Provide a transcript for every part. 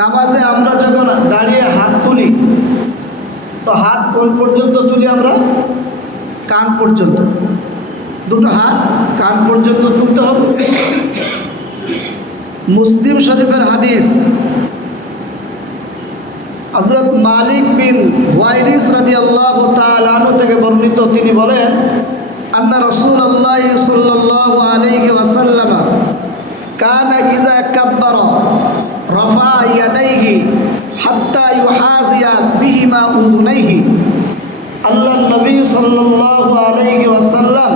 নামাজে আমরা যখন দাঁড়িয়ে হাত তুলি তো হাত কোন পর্যন্ত তুলি আমরা? কান পর্যন্ত। দুটো হাত কান পর্যন্ত তুলতে হবে। মুসলিম শরীফের হাদিস, হযরত মালিক বিন হুয়াইরিস রাদিয়াল্লাহু তাআলা আনহু থেকে বর্ণিত, তিনি বলেন, আন্না রাসূলুল্লাহ সাল্লাল্লাহু আলাইহি ওয়াসাল্লাম কানা ইযা কাব্বারা রাফা ইয়াদাইহি হাত্তা ইউহাযিয়া বিহিমা উযুনাইহি। আল্লাহ নবী সাল্লাল্লাহু আলাইহি ওয়াসাল্লাম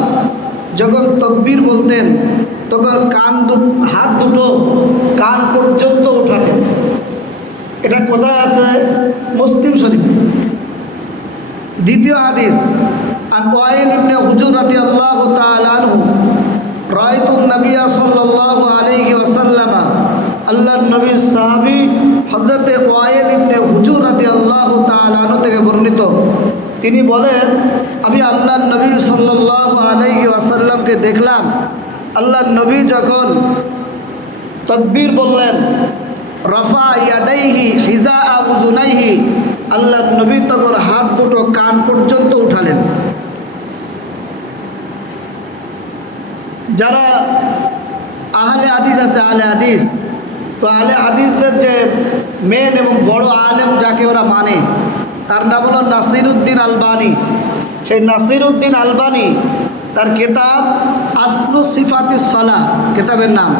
যখন তাকবীর বলতেন তখন হাত দুটো কান পর্যন্ত উঠাতেন। এটা কোথায় আছে? মুসলিম শরীফ। দ্বিতীয় হাদিস, আন ওয়াইল ইবনে হুজুর রাদিয়াল্লাহু তাআলা আনহু রাআইতুন নবিয়্য সাল্লাল্লাহু আলাইহি ওয়াসাল্লাম, আল্লাহর নবীর সাহাবী হযরতে ওয়াইল ইবনে হুজুর রাদিয়াল্লাহু তাআলা আনহু থেকে বর্ণিত, তিনি বলেন, আমি আল্লাহর নবী সাল্লাল্লাহু আলাইহি ওয়াসাল্লামকে দেখলাম, আল্লাহর নবী যখন তাকবীর বললেন, রাফা ইয়াদাইহি হিজা উযুনাইহি, আল্লাহর নবী তখন হাত দুটো কান পর্যন্ত উঠালেন। যারা আহলে হাদিস আছে, আহলে হাদিস, তো আহলে হাদিসদের যে মেন এবং বড় আলেম যাকে ওরা মানে, তার নাম হলো নাসিরউদ্দিন আলবানী। সেই নাসিরউদ্দিন আলবানী তার কিতাব আসলু সিফাতিস সালাহ কিতাবের নাম,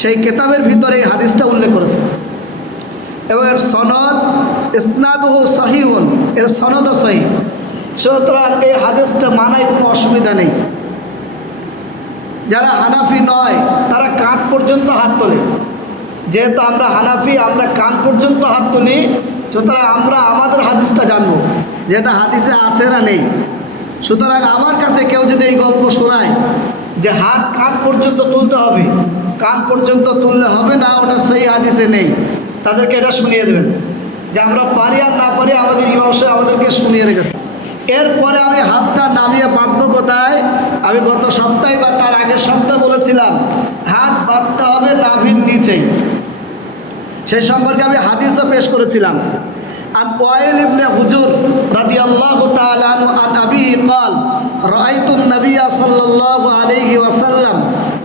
সেই কিতাবের ভিতরে এই হাদিসটা উল্লেখ করেছে এবং এর সনদ ইসনাদুহু সহিহুন, এর সনদও সহিহ। সুতরাং এই হাদিসটা মানায় কোনো অসুবিধা নেই। যারা হানাফি নয় তারা কান পর্যন্ত হাত তোলে, যেহেতু আমরা হানাফি, আমরা কান পর্যন্ত হাত তুলি, সুতরাং আমরা আমাদের হাদিসটা জানবো যেটা হাদিসে আছে না নেই। সুতরাং আমার কাছে কেউ যদি এই গল্প শোনায় যে হাত কান পর্যন্ত তুলতে হবে, কান পর্যন্ত তুললে হবে না, ওটা সেই হাদিসে নেই, তাদেরকে এটা শুনিয়ে দেবেন যে আমরা পারি আর না পারি, আমাদের ইমাম সাহেব আমাদেরকে শুনিয়ে রেখেছে। এরপরে আমি হাতটা নামিয়ে বাঁধবো কোথায়? আমি গত সপ্তাহে বা তার আগের সপ্তাহে বলেছিলাম হাত বাঁধতে হবে নাভির নিচেই। সেই সম্পর্কে আমি হাদিসও পেশ করেছিলাম। আন ওয়াইল ইবনে হুজুর রাদিয়াল্লাহু তাআলা আনহু আন আবিহি قال রাআইতু النبي সাল্লাল্লাহু আলাইহি ওয়াসাল্লাম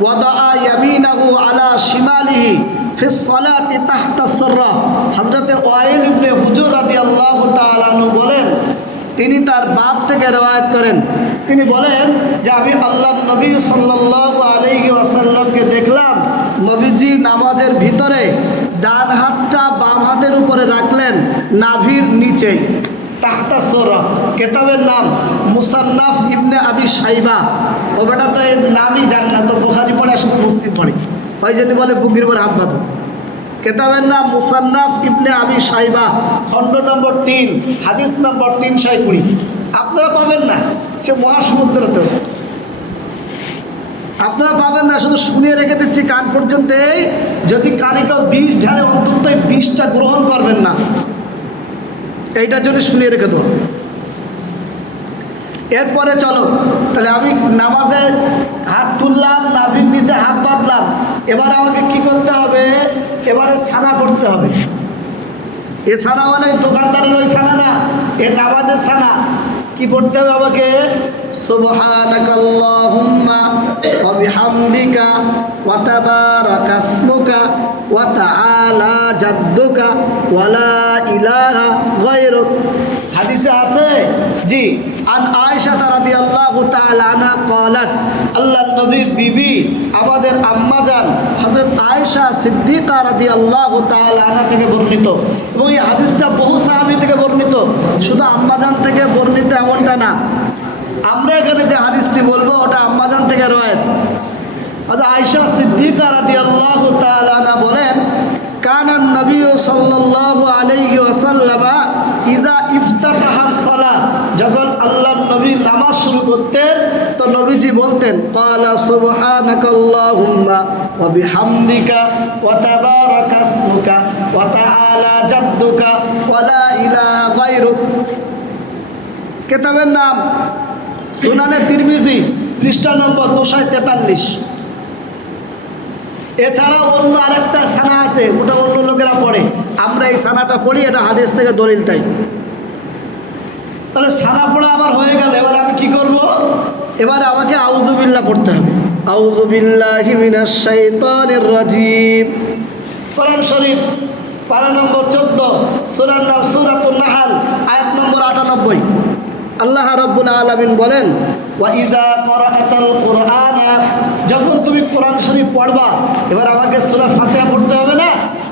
ওয়াদাআ ইয়ামিনাহু আলা শিমালিহি ফি الصলাতি তাহতা السرة। হযরত ওয়াইল ইবনে হুজুর রাদিয়াল্লাহু তাআলা আনহু বলেন, তিনি তার বাপ থেকে রওয়ায়াত করেন, তিনি বলেন যে আমি আল্লাহর নবী সাল্লাল্লাহু আলাইহি ওয়াসাল্লামকে দেখলাম, নবীজি নামাজের ভিতরে ডান হাতটা বাম হাতের উপরে রাখলেন নাভির নিচে, তাহতা সরা। কিতাবের নাম মুসান্নাফ ইবনে আবি শাইবা। ও বেটা তো এর নামই জান না, তো বুখারী পড়ে আসলে মুসলিম পড়ে, ওই জন্য বলে বুকের উপর হাত বাঁধো। কিতাবের নাম মুসান্নাফ ইবনে আবি শাইবা, খণ্ড নম্বর 3, হাদিস নম্বর 320। আপনারা পাবেন না, সে মহাসমুদ্রতেও আপনারা পাবেন না, শুধু শুনিয়ে রেখে দিচ্ছি কান পর্যন্ত। যদি কানে কেউ বিষ ঢালে অন্তত এই বিষটা গ্রহণ করবেন না, এইটার জন্য শুনিয়ে রেখে দেবো। এরপরে চলো, তাহলে আমি নামাজে হাত তুললাম, নাভির নিচে হাত বাঁধলাম, এবার আমাকে কি করতে হবে? এবারে ছানা পড়তে হবে। এ ছানা মানে দোকানদারের ওই ছানা না, এ নামাজের ছানা। কি পড়তে হবে আমাকে? সুবহানাকাল্লাহুম্মা ওয়া বিহামদিকা ওয়া তাবারাকা ইসমুকা ওয়া তাআলা জাদ্দুকা ওয়া লা ইলাহা গায়রুক। হাদিসে আছে জি। আন আয়েশা রাদিয়াল্লাহু তাআলা আনহা ক্বালাত, আল্লাহর নবীর বিবি আমাদের আম্মাজান হযরত আয়েশা সিদ্দিকা রাদিয়াল্লাহু তাআলা আনহা থেকে বর্ণিত, এবং এই হাদিসটা বহু সাহাবী থেকে বর্ণিত, শুধু আম্মাজান থেকে বর্ণিত এমনটা না। আমরা এখানে যে হাদিসটি বলবো ওটা আম্মাজান থেকে রওয়ায়াত। হযরত আয়েশা সিদ্দিকা রাদিয়াল্লাহু তাআলা আনহা বলেন, কানান নবী সাল্লাল্লাহু আলাইহি ওয়াসাল্লাম ইজা ইফতাতাহা সালাহ, যখন আল্লাহর নবী নামাজ শুরু করতেন তো নবীজি বলতেন, ক্বালা সুবহানাকাল্লাহুম্মা ওয়া বিহামদিকা ওয়া তাবারাকা ইসমুকা ওয়া তাআলা জাদ্দুকা ওয়া লা ইলাহা গায়রুক। কিতাবের নাম সুনানে তিরমিজি, পৃষ্ঠা নম্বর 243। এছাড়াও অন্য আরেকটা সানা আছে, ওটা অন্য লোকেরা পড়ে, আমরা এই সানাটা পড়ি, এটা হাদিস থেকে দলিল। তাই তাহলে সানা পড়া আমার হয়ে গেল, এবার আমি কি করব? এবার আমাকে আউযুবিল্লাহ পড়তে হবে। আউযুবিল্লাহি মিনাশ শাইতানির রাজিম। কোরআন শরীফ পারা নম্বর 14, সূরার নাম সূরাতুন নাহল, আয়াত নম্বর 98। আল্লাহ রাব্বুল আলামিন বলেন, ওয়া ইযা ক্বারাআতাল কুরআনা, যখন তুমি কোরআন শরীফ পড়বা, এবার আমাকে সূরা ফাতিহা পড়তে হবে না?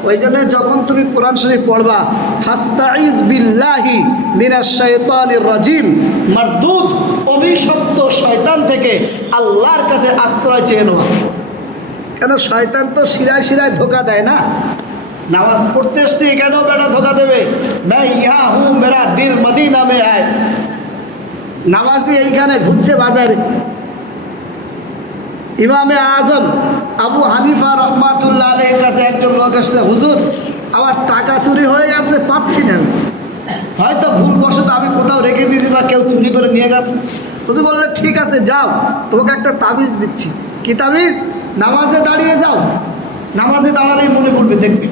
ওই জন্য যখন তুমি কোরআন শরীফ পড়বা, ফাস্তাইজ বিল্লাহি মিনাশ শাইতানির রাজিম, মারদুদ অভিশপ্ত শয়তান থেকে আল্লাহর কাছে আশ্রয় চেয়ে নেওয়া। কেন? শয়তান তো শিরায় শিরায় ধোকা দেয় না। নামাজ পড়তে এসছি, কেন বেটা ধোকা দেবে? मैं यहाँ हूँ, मेरा दिल मदीना में है। নামাজি এইখানে ঘুরছে বাজারে। ইমামে আজম আবু হানিফা রহমাতুল্লাহ আলাইহির কাছে একজন লোক এসেছে, হুজুর আমার টাকা চুরি হয়ে গেছে, পাচ্ছি না, হয়তো ভুলবশত আমি কোথাও রেখে দিয়েছি বা কেউ চুরি করে নিয়ে গেছে। হুজুর বললেন, ঠিক আছে যাও, তোমাকে একটা তাবিজ দিচ্ছি। কি তাবিজ? নামাজে দাঁড়িয়ে যাও, নামাজে দাঁড়ালেই মনে পড়বে, দেখবে।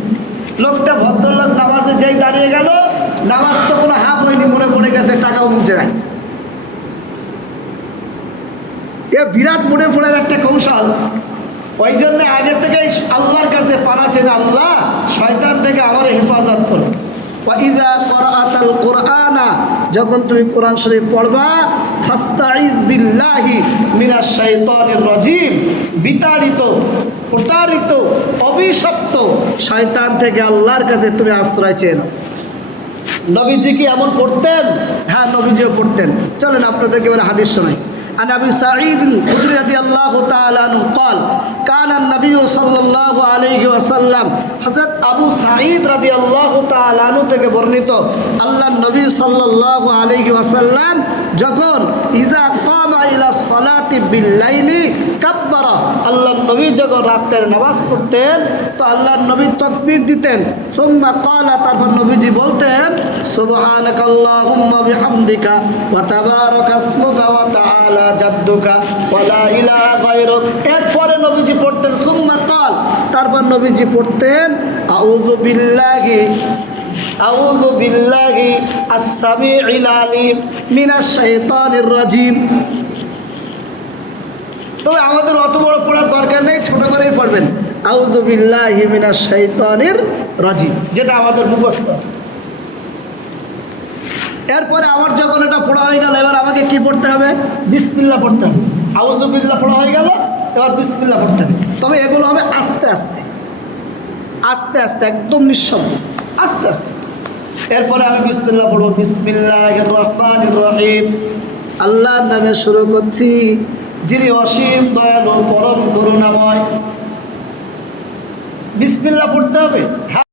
লোকটা ভদ্রলোক নামাজে যেই দাঁড়িয়ে গেল, নামাজ তো কোনো হাফ হয়নি, মনে পড়ে গেছে টাকাও মুছে যায়। এ বিরাট মনে পড়ার একটা কৌশল। ওই জন্য আগে থেকেই আল্লাহর কাছে পানা চেয়ে, আল্লাহ শয়তান থেকে আমার হেফাজত করো। ওয়াইযা ক্বারাআতাল কুরআনা, যখন তুমি কোরআন শরীফ পড়বা, ফাস্তাইজ বিল্লাহি মিনাশ শাইতানির রাজিম, বিতাড়িত, প্রতারিত, অভিশপ্ত শয়তান থেকে আল্লাহর কাছে তুমি আশ্রয় চেয়ে নাও। নবীজি কি এমন পড়তেন? হ্যাঁ, নবীজিও পড়তেন। চলেন আপনাদেরকে এবার হাদিস শোনাই। عن أبي سعيد الخدري رضي الله تعالى عنه قال كان النبي صلى الله عليه وسلم, হযরত আবু সাঈদ রাদিয়াল্লাহু তাআলা আনহু থেকে বর্ণিত, আল্লাহর নবী সাল্লাল্লাহু আলাইহি ওয়াসাল্লাম যখন ইযা কামা ইলা সালাতি বিল্লাইলি কাব্বারা, আল্লাহর নবী যখন রাতের নামাজ পড়তেন তো আল্লাহর নবী তাকবীর দিতেন। সুম্মা ক্বালা, তারপর নবীজি বলতেন, সুবহানাকাল্লাহুম্মা বিহামদিকা ওয়া তাবারাকা ইসমুকা ওয়া তাআলা জাদ্দুকা ওয়া লা ইলাহা গায়রুক। এরপরে নবীজি পড়তেন সুম্মা ক্বাল, তারপর নবীজি পড়তেন আউযু বিল্লাহি আস-সামিউল আলিম মিনাশ শাইতানির রাজিম। তবে আমাদের অত বড় পড়ার দরকার নেই, ছোট করেই পড়বেন আউযু বিল্লাহি মিনাশ শাইতানির রাজিম, যেটা আমাদের মুখস্থ আছে। এরপরে আমার যখন এটা পড়া হয়ে গেল, এবার আমাকে কি পড়তে হবে? বিসমিল্লাহ পড়তে হবে। আউযু বিল্লাহ পড়া হয়ে গেল, এবার বিসমিল্লাহ পড়তে হবে। তবে এগুলো হবে আস্তে আস্তে, আস্তে আস্তে, একদম নিঃশব্দ, আস্তে আস্তে। এরপরে আমি বিসমিল্লাহ পড়ব। বিসমিল্লাহির রহমানির রহিম, আল্লাহর নামে শুরু করছি, যিনি অসীম দয়ালু পরম করুণাময়। বিসমিল্লাহ পড়তে হবে।